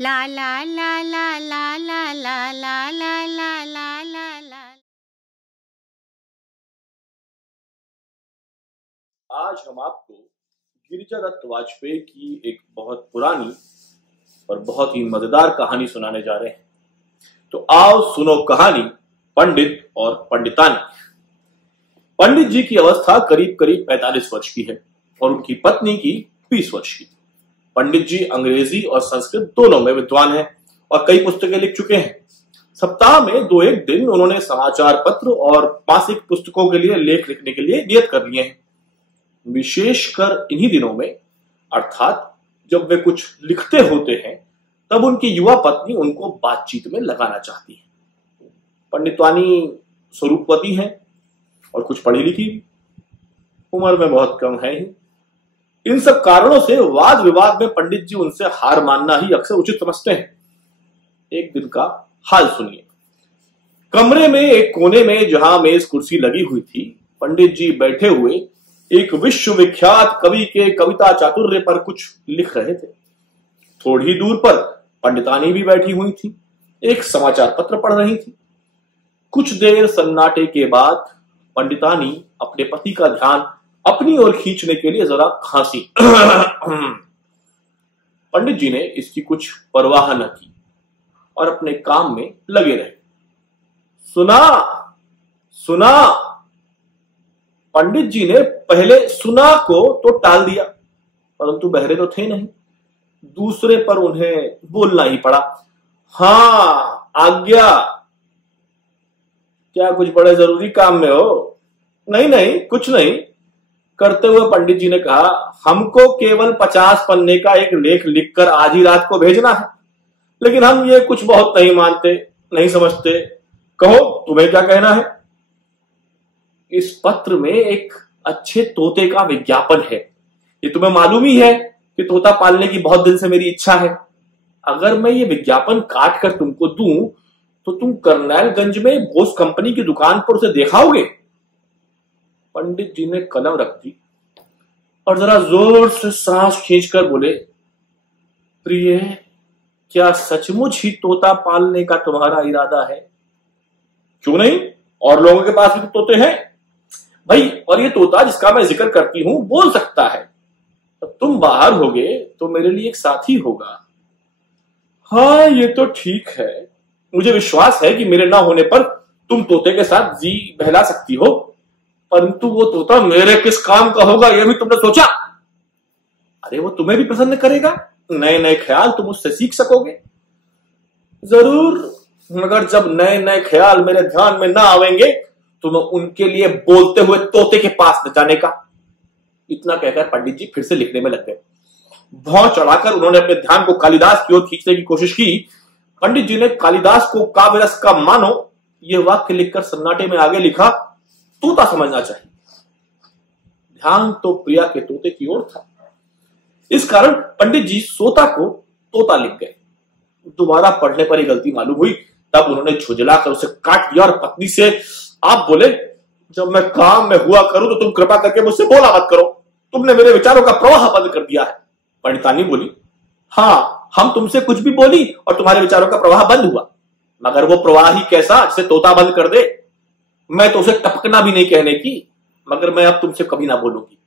ला ला ला ला ला ला ला ला ला ला ला ला ला। आज हम आपको गिरिजा दत्त वाजपेयी की एक बहुत पुरानी और बहुत ही मजेदार कहानी सुनाने जा रहे हैं। तो आओ सुनो कहानी पंडित और पंडितानी। पंडित जी की अवस्था करीब करीब 45 वर्ष की है और उनकी पत्नी की 20 वर्ष की। पंडित जी अंग्रेजी और संस्कृत दोनों में विद्वान हैं और कई पुस्तकें लिख चुके हैं। सप्ताह में 2-1 दिन उन्होंने समाचार पत्र और मासिक पुस्तकों के लिए लेख लिखने के लिए नियत कर लिए हैं। विशेषकर इन्हीं दिनों में, अर्थात जब वे कुछ लिखते होते हैं, तब उनकी युवा पत्नी उनको बातचीत में लगाना चाहती है। पंडितवानी स्वरूपवती हैं और कुछ पढ़ी लिखी, उम्र में बहुत कम है ही। इन सब कारणों से वाद विवाद में पंडित जी उनसे हार मानना ही अक्सर उचित समझते हैं। एक दिन का हाल सुनिए। कमरे में एक कोने में जहां मेज कुर्सी लगी हुई थी, पंडित जी बैठे हुए एक विश्वविख्यात कवि के कविता चातुर्य पर कुछ लिख रहे थे। थोड़ी दूर पर पंडितानी भी बैठी हुई थी, एक समाचार पत्र पढ़ रही थी। कुछ देर सन्नाटे के बाद पंडितानी अपने पति का ध्यान अपनी ओर खींचने के लिए जरा खांसी। पंडित जी ने इसकी कुछ परवाह न की और अपने काम में लगे रहे। सुना सुना। पंडित जी ने पहले सुना को तो टाल दिया, परंतु बहरे तो थे नहीं। दूसरे पर उन्हें बोलना ही पड़ा। हाँ, आज्ञा। क्या कुछ बड़े जरूरी काम में हो? नहीं नहीं, कुछ नहीं। करते हुए पंडित जी ने कहा, हमको केवल 50 पन्ने का एक लेख लिखकर आज ही रात को भेजना है, लेकिन हम ये कुछ बहुत नहीं मानते, नहीं समझते। कहो, तुम्हें क्या कहना है? इस पत्र में एक अच्छे तोते का विज्ञापन है। ये तुम्हें मालूम ही है कि तोता पालने की बहुत दिन से मेरी इच्छा है। अगर मैं ये विज्ञापन काट कर तुमको दूं, तो तुम करनैलगंज में बोस कंपनी की दुकान पर उसे दिखाओगे? पंडित जी ने कलम रख दी और जरा जोर से सांस खींचकर बोले, प्रिय, क्या सचमुच ही तोता पालने का तुम्हारा इरादा है? क्यों नहीं, और लोगों के पास भी तो तोते हैं भाई, और ये तोता जिसका मैं जिक्र करती हूं बोल सकता है। तो तुम बाहर होगे तो मेरे लिए एक साथी होगा। हाँ, ये तो ठीक है। मुझे विश्वास है कि मेरे ना होने पर तुम तोते के साथ जी बहला सकती हो, परंतु वो तोता मेरे किस काम का होगा, यह भी तुमने सोचा? अरे, वो तुम्हें भी प्रसन्न करेगा, नए नए ख्याल तुम उससे सीख सकोगे। जरूर, मगर जब नए नए ख्याल मेरे ध्यान में ना आवेंगे तो मैं उनके लिए बोलते हुए तोते के पास न जाने का। इतना कहकर पंडित जी फिर से लिखने में लग गए। भौं चढ़ाकर उन्होंने अपने ध्यान को कालिदास की ओर खींचने की कोशिश की। पंडित जी ने कालिदास को काव्य रस का मानो यह वाक्य लिखकर सन्नाटे में आगे लिखा, तोता समझना चाहिए। ध्यान तो प्रिया के तोते की ओर था। इस कारण पंडित जी सोता को तोता लिख गए। दोबारा पढ़ने पर ही गलती मालूम हुई। तब उन्होंने झुंझलाकर उसे काट दिया और पत्नी से आप बोले, जब मैं काम में हुआ करूं तो तुम कृपा करके मुझसे बोला मत करो। तुमने मेरे विचारों का प्रवाह बंद कर दिया है। पंडितानी बोली, हाँ, हम तुमसे कुछ भी बोली और तुम्हारे विचारों का प्रवाह बंद हुआ, मगर वो प्रवाह ही कैसा जिसे तोता बंद कर दे। मैं तो उसे टपकना भी नहीं कहने की, मगर मैं अब तुमसे कभी ना बोलूंगी।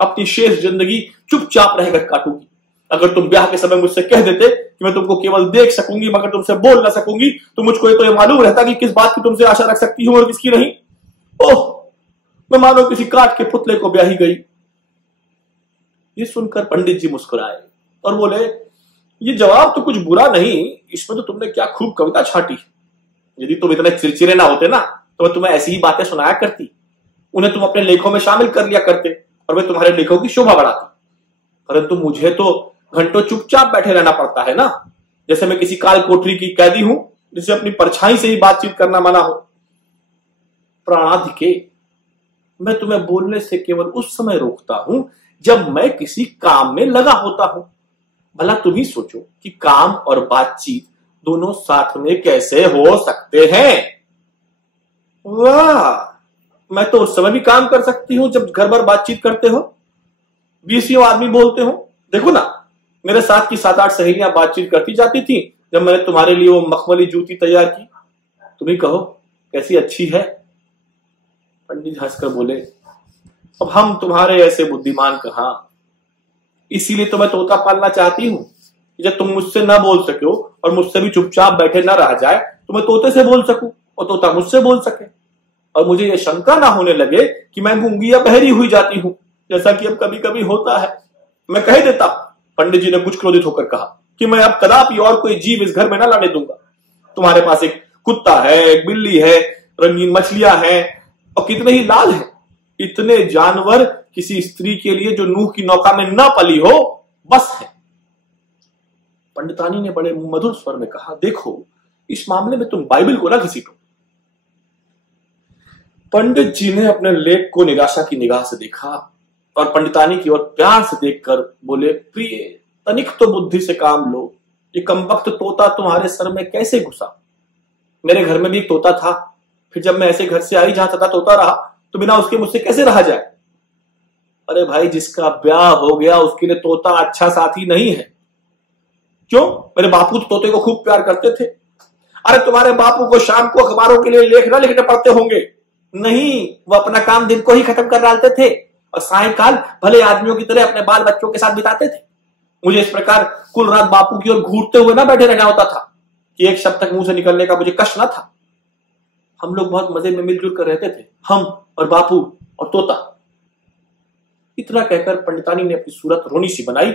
अपनी शेष जिंदगी चुपचाप रहकर काटूंगी। अगर तुम ब्याह के समय मुझसे कह देते कि मैं तुमको केवल देख सकूंगी मगर तुमसे बोल ना सकूंगी, तो मुझको ये मालूम रहता कि किस बात की तुमसे आशा रख सकती हूं और किसकी नहीं। ओह, मैं मानो किसी काठ के पुतले को ब्याही गई। ये सुनकर पंडित जी मुस्कुराए और बोले, ये जवाब तो कुछ बुरा नहीं, इसमें तो तुमने क्या खूब कविता छाटी। यदि तुम इतने चिरचिरे ना होते ना, तो मैं तुम्हें ऐसी ही बातें सुनाया करती। उन्हें तुम अपने लेखों में शामिल कर लिया करते और वे तुम्हारे लेखों की शोभा बढ़ाती। परंतु मुझे तो घंटों चुपचाप बैठे रहना पड़ता है ना, जैसे मैं किसी काल कोठरी की कैदी हूं जिसे अपनी परछाई से ही बातचीत करना मना हो। प्राणाधिके, मैं तुम्हें बोलने से केवल उस समय रोकता हूं जब मैं किसी काम में लगा होता हूं। भला तुम ही सोचो कि काम और बातचीत दोनों साथ में कैसे हो सकते हैं। वाह, मैं तो उस समय भी काम कर सकती हूं जब घर भर बातचीत करते हो, 20 आदमी बोलते हो। देखो ना, मेरे साथ की 7-8 सहेलियां बातचीत करती जाती थी जब मैंने तुम्हारे लिए वो मखमली जूती तैयार की। तुम ही कहो कैसी अच्छी है। पंडित हंसकर बोले, अब हम तुम्हारे ऐसे बुद्धिमान कहां, इसीलिए तो मैं तोता पालना चाहती हूं। जब तुम मुझसे ना बोल सके हो और मुझसे भी चुपचाप बैठे ना रह जाए तो मैं तोते से बोल सकूं और तोता मुझसे बोल सके, और मुझे यह शंका ना होने लगे कि मैं गूंगी या बहरी हुई जाती हूं, जैसा कि अब कभी कभी होता है। मैं कह देता, पंडित जी ने कुछ क्रोधित होकर कहा, कि मैं अब कदापि और कोई जीव इस घर में ना लाने दूंगा। तुम्हारे पास एक कुत्ता है, एक बिल्ली है, रंगीन मछलियां हैं और कितने ही लाल हैं। इतने जानवर किसी स्त्री के लिए जो नूह की नौका में ना पली हो बस है। पंडितानी ने बड़े मधुर स्वर में कहा, देखो इस मामले में तुम बाइबल को ना घसीटो। पंडित जी ने अपने लेख को निराशा की निगाह से देखा और पंडितानी की ओर प्यार से देखकर बोले, प्रिय तनिक तो बुद्धि से काम लो, ये कमबख्त तोता तुम्हारे सर में कैसे घुसा। मेरे घर में भी एक तोता था, फिर जब मैं ऐसे घर से आई जहां तथा तोता रहा तो बिना उसके मुझसे कैसे रहा जाए। अरे भाई, जिसका ब्याह हो गया उसके लिए तोता अच्छा साथी नहीं है। क्यों? मेरे बापू तो तोते को खूब प्यार करते थे। अरे तुम्हारे बापू को शाम को अखबारों के लिए लेख ना लिखने पड़ते होंगे। नहीं, वो अपना काम दिन को ही खत्म कर डालते थे और सायंकाल भले आदमियों की तरह अपने बाल बच्चों के साथ बिताते थे। मुझे इस प्रकार कुल रात बापू की ओर घूरते हुए ना बैठे रहना होता था कि एक शब्द तक मुंह से निकलने का मुझे कष्ट ना था। हम लोग बहुत मजे में मिलजुल कर रहते थे, हम और बापू और तोता। इतना कहकर पंडितानी ने अपनी सूरत रोनी सी बनाई,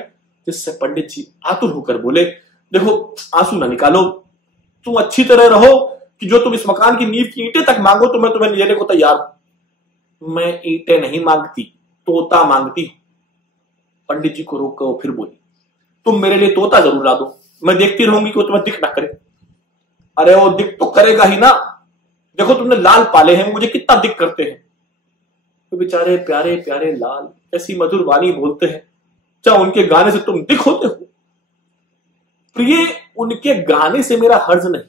जिससे पंडित जी आतुर होकर बोले, देखो आंसू ना निकालो, तुम अच्छी तरह रहो कि जो तुम इस मकान की नींव की ईंटें तक मांगो तो मैं तुम्हें लेने को तैयार हूं। मैं ईंटें नहीं मांगती, तोता मांगती हूं। पंडित जी को रोककर वो फिर बोली, तुम मेरे लिए तोता जरूर ला दो, मैं देखती रहूंगी कि वो तुम्हें दिख ना करे। अरे वो दिख तो करेगा ही ना, देखो तुमने लाल पाले हैं, मुझे कितना दिख करते हैं। तो बेचारे प्यारे प्यारे लाल ऐसी मधुर वाणी बोलते हैं, क्या उनके गाने से तुम दिख होते हो। प्रिय, उनके गाने से मेरा हर्ज नहीं,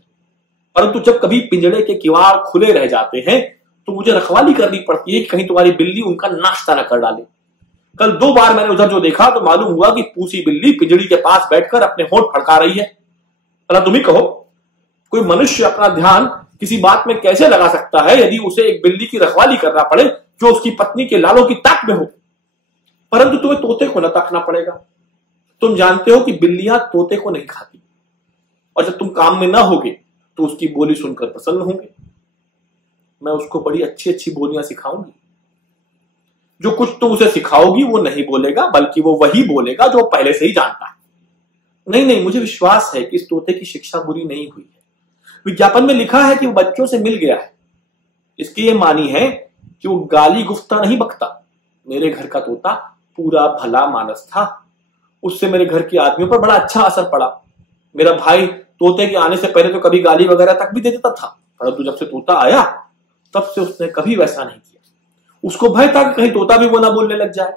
परंतु जब कभी पिंजड़े के किवाड़ खुले रह जाते हैं तो मुझे रखवाली करनी पड़ती है कि कहीं तुम्हारी बिल्ली उनका नाश्ता न कर डाले। कल 2 बार मैंने उधर जो देखा तो मालूम हुआ कि पूसी बिल्ली पिंजड़ी के पास बैठकर अपने होंठ फड़का रही है। भला तुम ही कहो, कोई मनुष्य अपना ध्यान किसी बात में कैसे लगा सकता है यदि उसे एक बिल्ली की रखवाली करना पड़े जो उसकी पत्नी के लालों की ताक में हो। परंतु तुम्हें तोते को न ताकना पड़ेगा। तुम जानते हो कि बिल्लियां तोते को नहीं खाती, और जब तुम काम में ना होगे तो उसकी बोली सुनकर प्रसन्न होंगे। मैं उसको बड़ी अच्छी अच्छी बोलियां सिखाऊंगी। जो कुछ तुम उसे सिखाओगी वो नहीं बोलेगा, बल्कि वो वही बोलेगा जो पहले से ही जानता है। नहीं नहीं, मुझे विश्वास है कि इस तोते की शिक्षा बुरी नहीं हुई है। विज्ञापन में लिखा है कि वो बच्चों से मिल गया है। इसकी ये मानी है कि वो गाली गुफ्ता नहीं बकता। मेरे घर का तोता पूरा भला मानस था, उससे मेरे घर के आदमियों पर बड़ा अच्छा असर पड़ा। मेरा भाई तोते के आने से पहले तो कभी गाली वगैरह तक भी दे देता था, परंतु जब से तोता आया तब से उसने कभी वैसा नहीं किया। उसको भय था कि कहीं तोता भी वो ना बोलने लग जाए।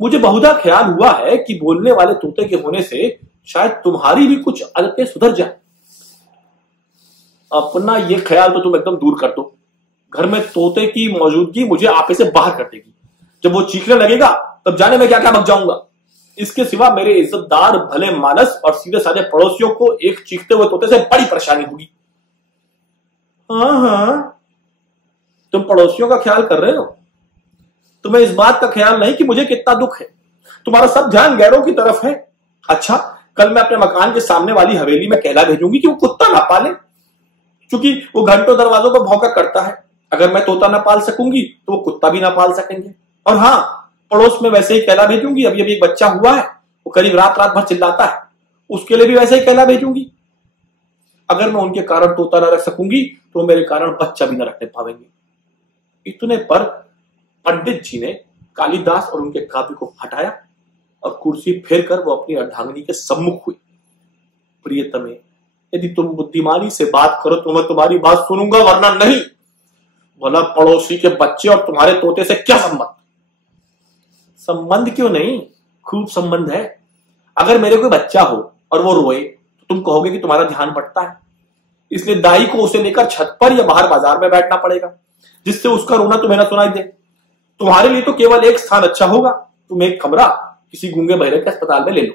मुझे बहुधा ख्याल हुआ है कि बोलने वाले तोते के होने से शायद तुम्हारी भी कुछ आदतें सुधर जाए। अपना ये ख्याल तो तुम एकदम दूर कर दो। घर में तोते की मौजूदगी मुझे आपे से बाहर कर देगी। जब वो चीखने लगेगा तब जाने में क्या क्या बक जाऊंगा। इसके सिवा मेरे इज्जतदार भले मानस और सीधे साधे पड़ोसियों को एक चीखते हुए तोते से बड़ी परेशानी होगी। हाँ, तुम पड़ोसियों का ख्याल कर रहे हो। तुम्हें इस बात का ख्याल नहीं कि मुझे कितना दुख है। तुम्हारा सब ध्यान गैरों की तरफ है। अच्छा, कल मैं अपने मकान के सामने वाली हवेली में कहला भेजूंगी कि वो कुत्ता ना पाले, क्योंकि वो घंटों दरवाजों पर भौंका करता है। अगर मैं तोता ना पाल सकूंगी तो वो कुत्ता भी ना पाल सकेंगे। और हाँ, पड़ोस में वैसे ही कहला भेजूंगी। अभी अभी एक बच्चा हुआ है, वो करीब रात रात भर चिल्लाता है, उसके लिए भी वैसे ही कहला भेजूंगी। अगर मैं उनके कारण तोता ना रख सकूंगी तो मेरे कारण बच्चा भी ना रखने पाएंगे। इतने पर पंडित जी ने कालिदास और उनके काव्य को हटाया और कुर्सी फेर कर वो अपनी अर्धांगिनी के सम्मुख हुई। प्रियतमे, यदि तुम बुद्धिमानी से बात करो तो मैं तुम्हारी बात सुनूंगा, वरना नहीं। भला पड़ोसी के बच्चे और तुम्हारे तोते से क्या संबंध? संबंध क्यों नहीं, खूब संबंध है। अगर मेरे कोई बच्चा हो और वो रोए तो तुम कहोगे कि तुम्हारा ध्यान भटता है, इसलिए दाई को उसे लेकर छत पर या बाहर बाजार में बैठना पड़ेगा, जिससे उसका रोना तुम्हें ना सुनाई दे। तुम्हारे लिए तो केवल एक स्थान अच्छा होगा, तुम एक कमरा किसी गूंगे बहरे के अस्पताल में ले लो।